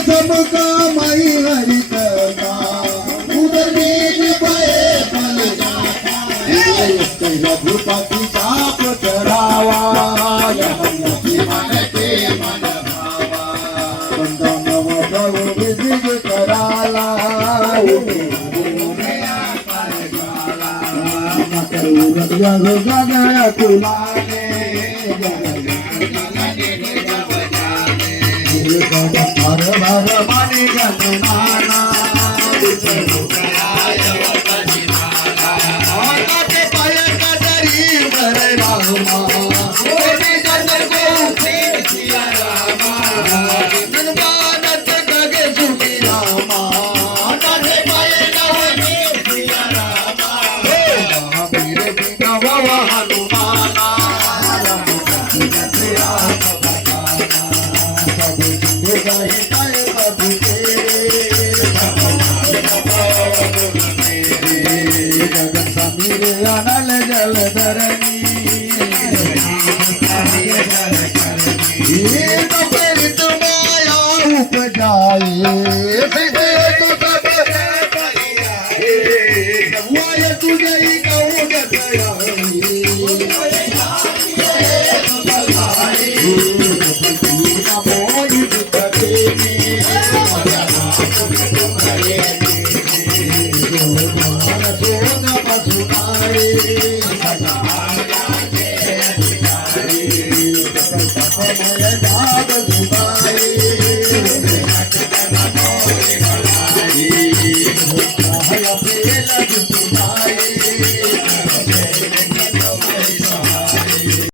सबका माई हरि का उधर बीच पाए फल रघुपति चाप चढ़ावा मन के मन भावा नव प्रभु विधि कराला गया तुलाने हर भर माने गणमाना पाय कदरी वर रामा अनल जल धरनी माया उपजाए तुझे